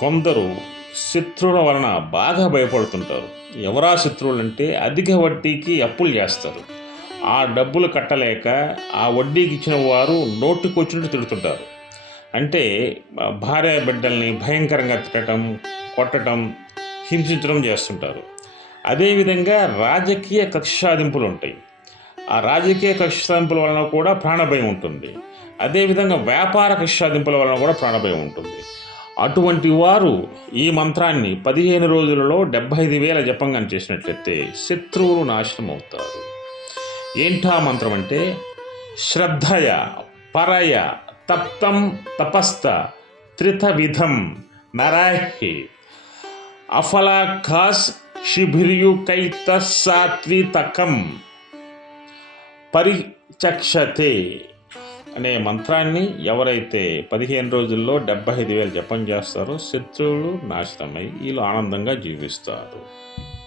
కొందరు శత్రువుల వలన బాగా భయపడుతుంటారు. ఎవరా శత్రువులు అంటే అధిక వడ్డీకి అప్పులు చేస్తారు. ఆ డబ్బులు కట్టలేక ఆ వడ్డీకి ఇచ్చిన వారు నోటికొచ్చినట్టు తిడుతుంటారు. అంటే భార్య బిడ్డల్ని భయంకరంగా తిట్టడం, కొట్టడం, హింసించడం చేస్తుంటారు. అదేవిధంగా రాజకీయ కక్ష సాధింపులు ఉంటాయి. ఆ రాజకీయ కక్ష సాధింపుల వలన కూడా ప్రాణభయం ఉంటుంది. అదేవిధంగా వ్యాపార కక్ష సాధింపుల వలన కూడా ప్రాణభయం ఉంటుంది. అటువంటి వారు ఈ మంత్రాన్ని 15 రోజులలో 75,000 జపంగా చేసినట్లయితే శత్రువులు నాశనం అవుతారు. ఏంటా మంత్రం అంటే శ్రద్ధయ పరయ తప్తం తపస్త త్రిత విధం నరాహి అఫలాకాశ్ శిభిర్యుకైత సాత్వితకం పరిచక్షతే అనే మంత్రాన్ని ఎవరైతే 15 రోజుల్లో 75,000 జపం చేస్తారో శత్రువులు నాశనమై వీళ్ళు ఆనందంగా జీవిస్తారు.